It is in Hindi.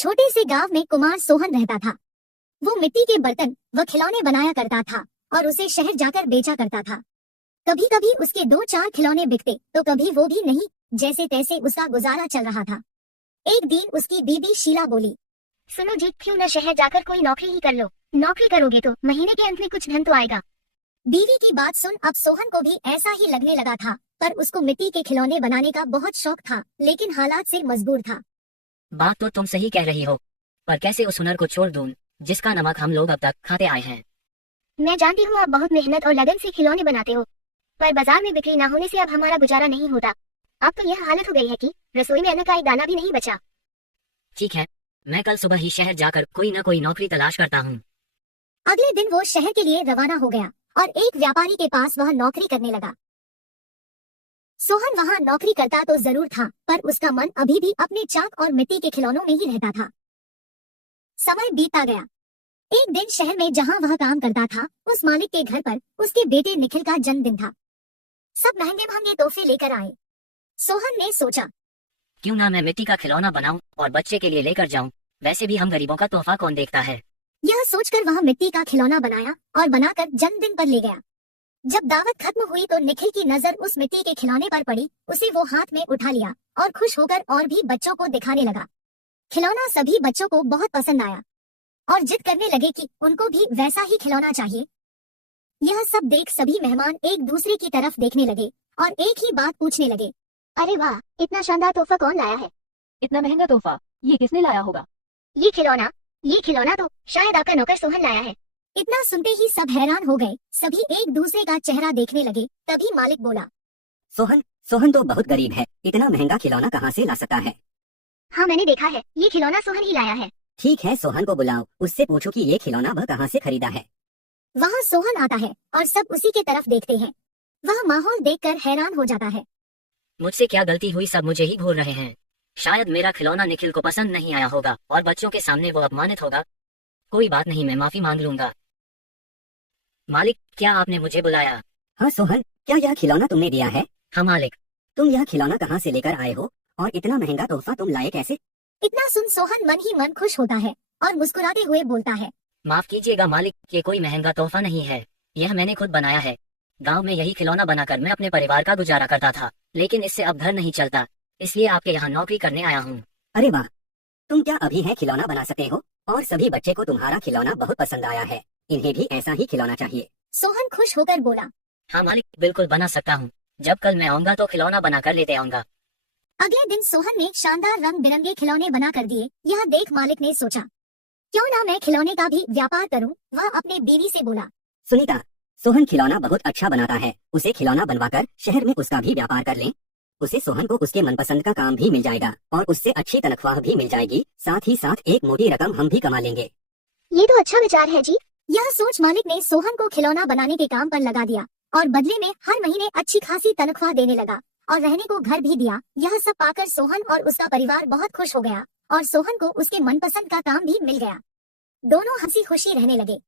छोटे से गांव में कुमार सोहन रहता था। वो मिट्टी के बर्तन व खिलौने बनाया करता था और उसे शहर जाकर बेचा करता था। कभी कभी उसके 2-4 खिलौने बिकते तो कभी वो भी नहीं। जैसे तैसे उसका गुजारा चल रहा था। एक दिन उसकी बीबी शीला बोली, सुनो जी, क्यों न शहर जाकर कोई नौकरी ही कर लो। नौकरी करोगे तो महीने के अंत में कुछ धन तो आएगा। बीवी की बात सुन अब सोहन को भी ऐसा ही लगने लगा था, पर उसको मिट्टी के खिलौने बनाने का बहुत शौक था, लेकिन हालात से मजबूर था। बात तो तुम सही कह रही हो, पर कैसे उस हुनर को छोड़ दूं जिसका नमक हम लोग अब तक खाते आए हैं। मैं जानती हूँ आप बहुत मेहनत और लगन से खिलौने बनाते हो, पर बाजार में बिक्री न होने से अब हमारा गुजारा नहीं होता। अब तो यह हालत हो गई है कि रसोई में अन्न का एक दाना भी नहीं बचा। ठीक है, मैं कल सुबह ही शहर जाकर कोई न कोई नौकरी तलाश करता हूँ। अगले दिन वो शहर के लिए रवाना हो गया और एक व्यापारी के पास वह नौकरी करने लगा। सोहन वहाँ नौकरी करता तो जरूर था, पर उसका मन अभी भी अपने चाक और मिट्टी के खिलौनों में ही रहता था। समय बीतता गया। एक दिन शहर में जहाँ वह काम करता था, उस मालिक के घर पर उसके बेटे निखिल का जन्मदिन था। सब महंगे महंगे तोहफे लेकर आए। सोहन ने सोचा, क्यों ना मैं मिट्टी का खिलौना बनाऊं और बच्चे के लिए लेकर जाऊं। वैसे भी हम गरीबों का तोहफा कौन देखता है। यह सोचकर वह मिट्टी का खिलौना बनाया और बनाकर जन्मदिन पर ले गया। जब दावत खत्म हुई तो निखिल की नजर उस मिट्टी के खिलौने पर पड़ी। उसे वो हाथ में उठा लिया और खुश होकर और भी बच्चों को दिखाने लगा। खिलौना सभी बच्चों को बहुत पसंद आया और जिद करने लगे कि उनको भी वैसा ही खिलौना चाहिए। यह सब देख सभी मेहमान एक दूसरे की तरफ देखने लगे और एक ही बात पूछने लगे, अरे वाह, इतना शानदार तोहफा कौन लाया है? इतना महंगा तोहफा ये किसने लाया होगा? ये खिलौना तो शायद आपका नौकर सोहन लाया है। इतना सुनते ही सब हैरान हो गए। सभी एक दूसरे का चेहरा देखने लगे। तभी मालिक बोला, सोहन तो बहुत गरीब है, इतना महंगा खिलौना कहाँ से ला सकता है? हाँ, मैंने देखा है, ये खिलौना सोहन ही लाया है। ठीक है, सोहन को बुलाओ, उससे पूछो कि ये खिलौना वह कहाँ से खरीदा है। वहाँ सोहन आता है और सब उसी के तरफ देखते हैं। वह माहौल देखकर हैरान हो जाता है। मुझसे क्या गलती हुई, सब मुझे ही घूर रहे हैं। शायद मेरा खिलौना निखिल को पसंद नहीं आया होगा और बच्चों के सामने वो अपमानित होगा। कोई बात नहीं, मैं माफी मांग लूंगा। मालिक, क्या आपने मुझे बुलाया? हाँ सोहन, क्या यह खिलौना तुमने दिया है? हाँ मालिक। तुम यह खिलौना कहाँ से लेकर आए हो और इतना महंगा तोहफा तुम लाए कैसे? इतना सुन सोहन मन ही मन खुश होता है और मुस्कुराते हुए बोलता है, माफ कीजिएगा मालिक, ये कोई महंगा तोहफा नहीं है, यह मैंने खुद बनाया है। गांव में यही खिलौना बनाकर मैं अपने परिवार का गुजारा करता था, लेकिन इससे अब घर नहीं चलता, इसलिए आपके यहाँ नौकरी करने आया हूँ। अरे वाह, तुम क्या अभी है खिलौना बना सकते हो? और सभी बच्चे को तुम्हारा खिलौना बहुत पसंद आया है, इन्हें भी ऐसा ही खिलौना चाहिए। सोहन खुश होकर बोला, हाँ मालिक, बिल्कुल बना सकता हूँ। जब कल मैं आऊंगा तो खिलौना बना कर लेते आऊंगा। अगले दिन सोहन ने शानदार रंग बिरंगे खिलौने बना कर दिए। यह देख मालिक ने सोचा, क्यों ना मैं खिलौने का भी व्यापार करूं। वह अपने बीवी से बोला, सुनीता, सोहन खिलौना बहुत अच्छा बनाता है, उसे खिलौना बनवाकर शहर में उसका भी व्यापार कर लें। उसे सोहन को उसके मनपसंद का काम भी मिल जाएगा और उससे अच्छी तनख्वाह भी मिल जाएगी, साथ ही साथ एक मोटी रकम हम भी कमा लेंगे। ये तो अच्छा विचार है जी। यह सोच मालिक ने सोहन को खिलौना बनाने के काम पर लगा दिया और बदले में हर महीने अच्छी खासी तनख्वाह देने लगा और रहने को घर भी दिया। यह सब पाकर सोहन और उसका परिवार बहुत खुश हो गया और सोहन को उसके मनपसंद का काम भी मिल गया। दोनों हंसी खुशी रहने लगे।